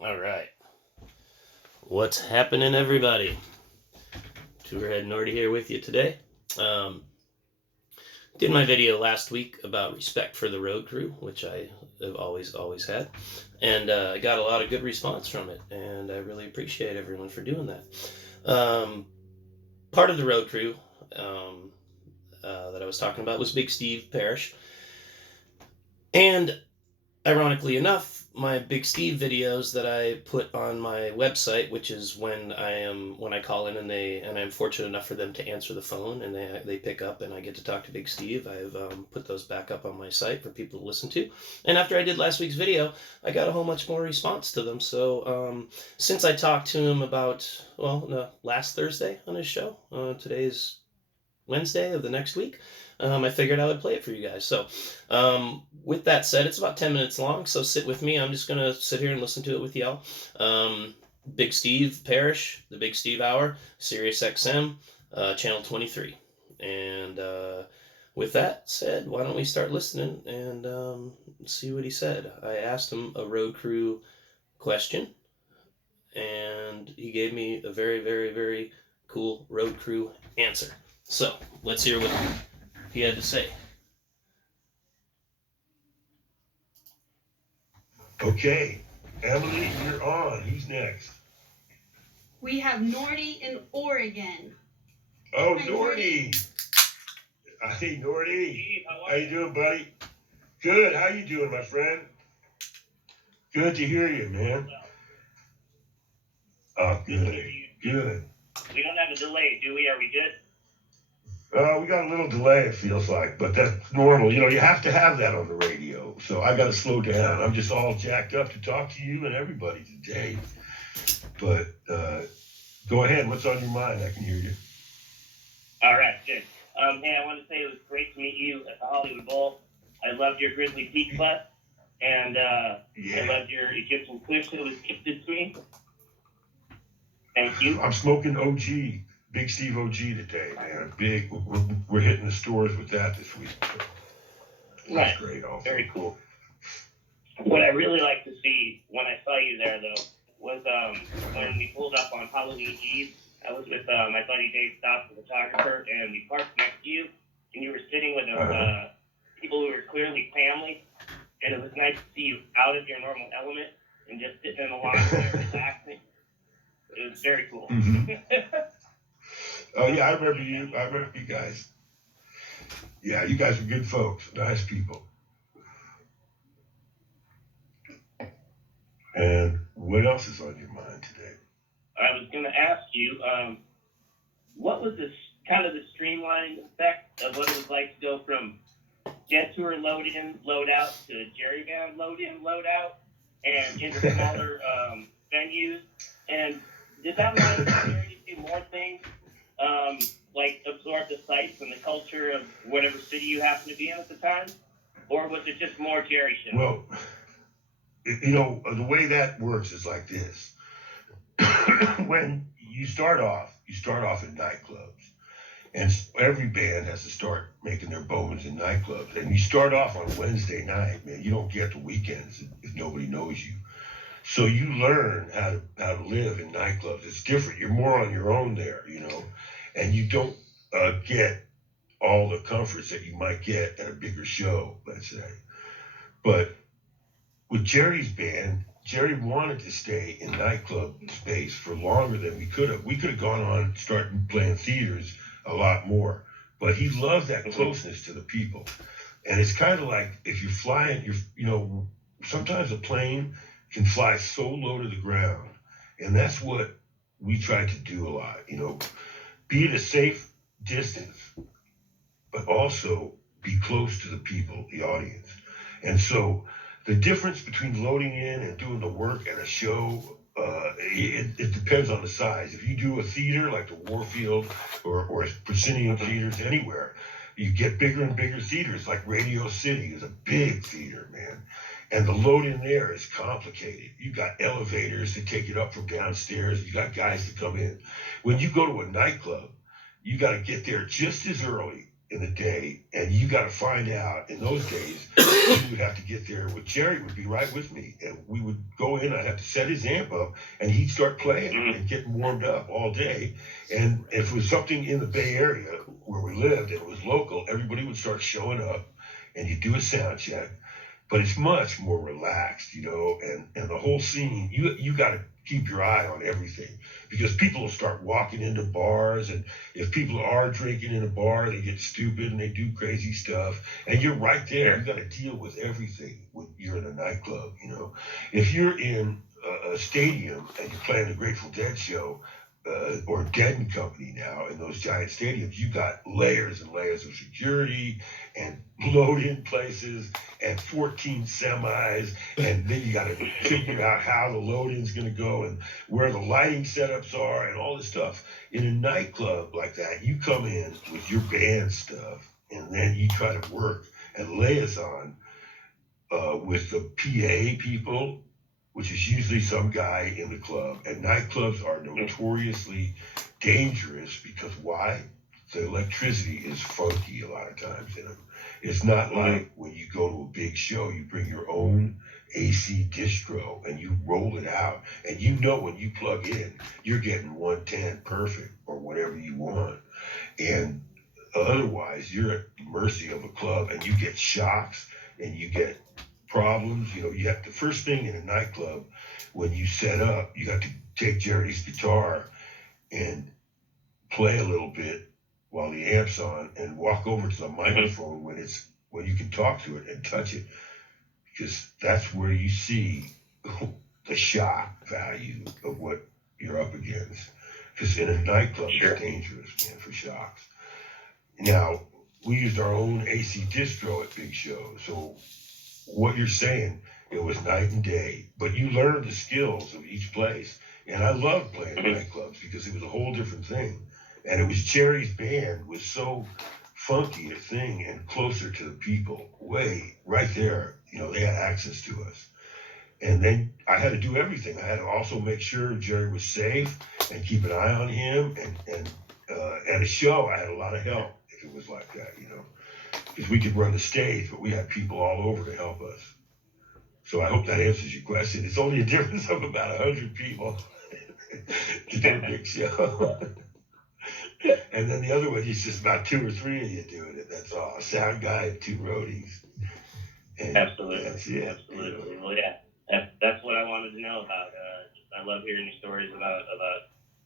All right. What's happening, everybody? Tourhead Nordy here with you today. Did my video last week about respect for the road crew, which I have always had, and I got a lot of good response from it, and I really appreciate everyone for doing that. Part of the road crew that I was talking about was Big Steve Parish, and ironically enough, my Big Steve videos that I put on my website, which is when I call in and I'm fortunate enough for them to answer the phone and they pick up and I get to talk to Big Steve. I've put those back up on my site for people to listen to. And after I did last week's video, I got a whole much more response to them. So since I talked to him about last Thursday on his show, today's Wednesday of the next week, I figured I would play it for you guys. So with that said, it's about 10 minutes long, so sit with me. I'm just going to sit here and listen to it with y'all. Big Steve Parish, the Big Steve Hour, SiriusXM, channel 23. And with that said, why don't we start listening and see what he said. I asked him a road crew question, and he gave me a very, very, very cool road crew answer. So let's hear what he had to say. Okay, Emily, you're on. Who's next? We have Nordy in Oregon. Oh, Nordy. Hey, Nordy. Steve, How you doing, buddy? Good. How you doing, my friend? Good to hear you, man. Oh, good. Good. We don't have a delay, do we? Are we good? We got a little delay, it feels like, but that's normal. You know, you have to have that on the radio. So I got to slow down. I'm just all jacked up to talk to you and everybody today. But go ahead. What's on your mind? I can hear you. All right, good. Hey, I want to say it was great to meet you at the Hollywood Bowl. I loved your Grizzly Peak Bus, and I loved your Egyptian Cliff that was gifted to me. Thank you. I'm smoking OG. Big Steve OG today, man. Big. We're hitting the stores with that this week. So Right. that's great. Also. Very cool. What I really like to see when I saw you there, though, was when we pulled up on Halloween Eve. I was with my buddy Dave Stott, the photographer, and we parked next to you, and you were sitting with people who were clearly family, and it was nice to see you out of your normal element and just sitting in the lawn there relaxing. It was very cool. Mm-hmm. Oh, yeah, I remember you. I remember you guys. Yeah, you guys are good folks. Nice people. And what else is on your mind today? I was going to ask you, what was this kind of the streamlining effect of what it was like to go from Jet Tour load in, load out to Jerry Band load in, load out, and into smaller venues? And did that allow Jerry to do more things? Like absorb the sights and the culture of whatever city you happen to be in at the time? Or was it just more Jerry shit? Well, you know, the way that works is like this. When you start off in nightclubs. And every band has to start making their bones in nightclubs. And you start off on Wednesday night, man. You don't get the weekends if nobody knows you. So you learn how to live in nightclubs. It's different. You're more on your own there, you know. And you don't get all the comforts that you might get at a bigger show, let's say. But with Jerry's band, Jerry wanted to stay in nightclub space for longer than we could have. We could have gone on and started playing theaters a lot more. But he loved that closeness to the people. And it's kind of like if you're flying, sometimes a plane can fly so low to the ground. And that's what we try to do a lot, be at a safe distance, but also be close to the people, the audience. And so the difference between loading in and doing the work at a show, it depends on the size. If you do a theater like the Warfield or Proscenium theaters anywhere, you get bigger and bigger theaters. Like Radio City is a big theater, man. And the load in there is complicated. You got elevators to take it up from downstairs. You got guys to come in. When you go to a nightclub, you got to get there just as early in the day, and you got to find out. In those days, you would have to get there. With Jerry would be right with me, and we would go in. I'd have to set his amp up, and he'd start playing and getting warmed up all day. And if it was something in the Bay Area where we lived and it was local, everybody would start showing up, and you do a sound check. But it's much more relaxed, you know, and the whole scene, you got to keep your eye on everything, because people will start walking into bars, and if people are drinking in a bar, they get stupid and they do crazy stuff, and you're right there. You got to deal with everything when you're in a nightclub, you know. If you're in a stadium and you're playing a Grateful Dead show, or Dead and Company now, in those giant stadiums, you got layers and layers of security and load-in places and 14 semis, and then you got to figure out how the load-in's going to go and where the lighting setups are and all this stuff. In a nightclub like that, you come in with your band stuff, and then you try to work and liaison with the PA people, which is usually some guy in the club. And nightclubs are notoriously dangerous because why? The electricity is funky a lot of times in them. It's not like when you go to a big show, you bring your own AC distro and you roll it out. And you know when you plug in, you're getting 110 perfect or whatever you want. And otherwise, you're at the mercy of a club, and you get shocks and you get problems. You know, you have the first thing in a nightclub when you set up, you have to take Jerry's guitar and play a little bit while the amp's on, and walk over to the microphone when you can talk to it and touch it, because that's where you see the shock value of what you're up against. Because in a nightclub, it's dangerous, man, for shocks. Now, we used our own AC distro at big shows, so what you're saying, it was night and day, but you learned the skills of each place. And I loved playing nightclubs because it was a whole different thing. And it was Jerry's band was so funky a thing and closer to the people, way right there. You know, they had access to us. And then I had to do everything. I had to also make sure Jerry was safe and keep an eye on him. And at a show, I had a lot of help if it was like that, you know. Because we could run the stage, but we had people all over to help us. So I hope that answers your question. It's only a difference of about 100 people to do a big show. And then the other one is just about 2 or 3 of you doing it. That's all. A sound guy and 2 roadies. And absolutely. That's it. Absolutely. You know. Well, yeah, that's what I wanted to know about. I love hearing your stories about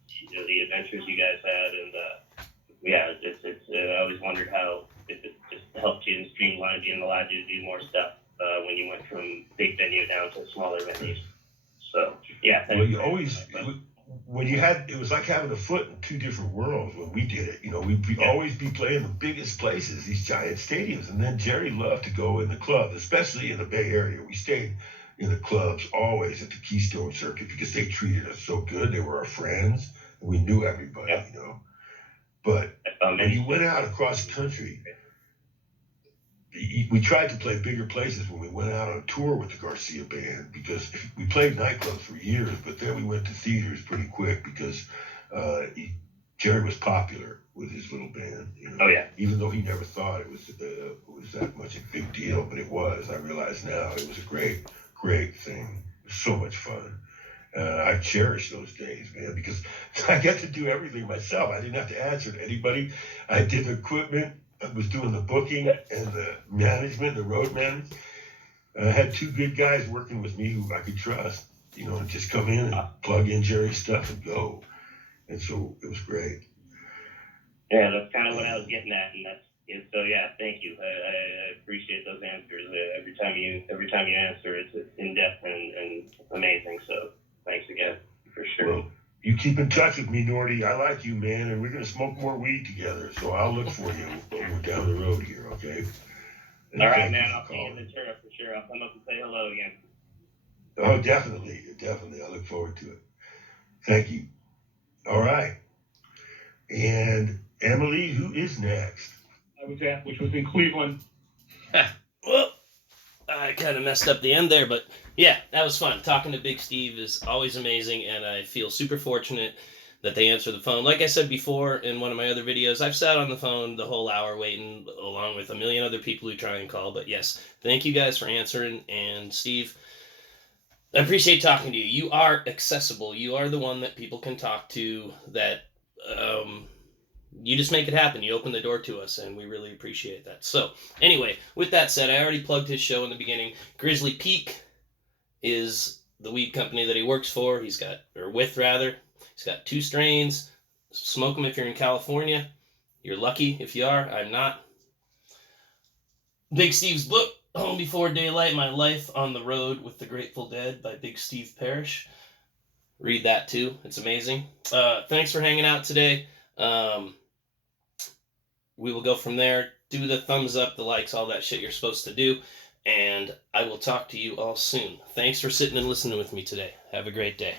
you know, the adventures you guys had, and yeah, it's I always wondered how it just helped you and streamlined you and allowed you to do more stuff when you went from big venue down to smaller venues. So yeah, well, you always when you had, it was like having a foot in 2 different worlds when we did it. You know, we'd always be playing the biggest places, these giant stadiums, and then Jerry loved to go in the club, especially in the Bay Area. We stayed in the clubs always at the Keystone Circuit because they treated us so good. They were our friends, and we knew everybody, you know. But when you went out across the country, we tried to play bigger places when we went out on tour with the Garcia Band, because we played nightclubs for years, but then we went to theaters pretty quick because Jerry was popular with his little band. You know? Even though he never thought it was that much a big deal, but it was. I realize now it was a great, great thing. It was so much fun. I cherish those days, man, because I got to do everything myself. I didn't have to answer to anybody. I did the equipment. I was doing the booking and the management, the road management. I had 2 good guys working with me who I could trust, you know, and just come in and plug in Jerry's stuff and go. And so it was great. Yeah, that's kind of what I was getting at, and so yeah, thank you. I appreciate those answers. Every time you answer, it's in depth and amazing. So thanks again, for sure. Well, you keep in touch with me, Nordy. I like you, man, and we're going to smoke more weed together. So I'll look for you when we're down the road here, okay? And all right, man. I'll see you in Ventura for sure. I'll come up and say hello again. Oh, definitely. I look forward to it. Thank you. All right. And Emily, who is next? I was at, which was in Cleveland. Well, I kind of messed up the end there, but yeah, that was fun. Talking to Big Steve is always amazing, and I feel super fortunate that they answer the phone. Like I said before in one of my other videos, I've sat on the phone the whole hour waiting along with a million other people who try and call. But yes, thank you guys for answering. And Steve, I appreciate talking to you. You are accessible. You are the one that people can talk to, that you just make it happen. You open the door to us, and we really appreciate that. So anyway, with that said, I already plugged his show in the beginning. Grizzly Peak is the weed company that he works for. He's got 2 strains. Smoke them if you're in California. You're lucky if you are. I'm not. Big Steve's book, Home Before Daylight, My Life on the Road with the Grateful Dead by Big Steve Parish. Read that too. It's amazing. Thanks for hanging out today. We will go from there. Do the thumbs up, the likes, all that shit you're supposed to do. And I will talk to you all soon. Thanks for sitting and listening with me today. Have a great day.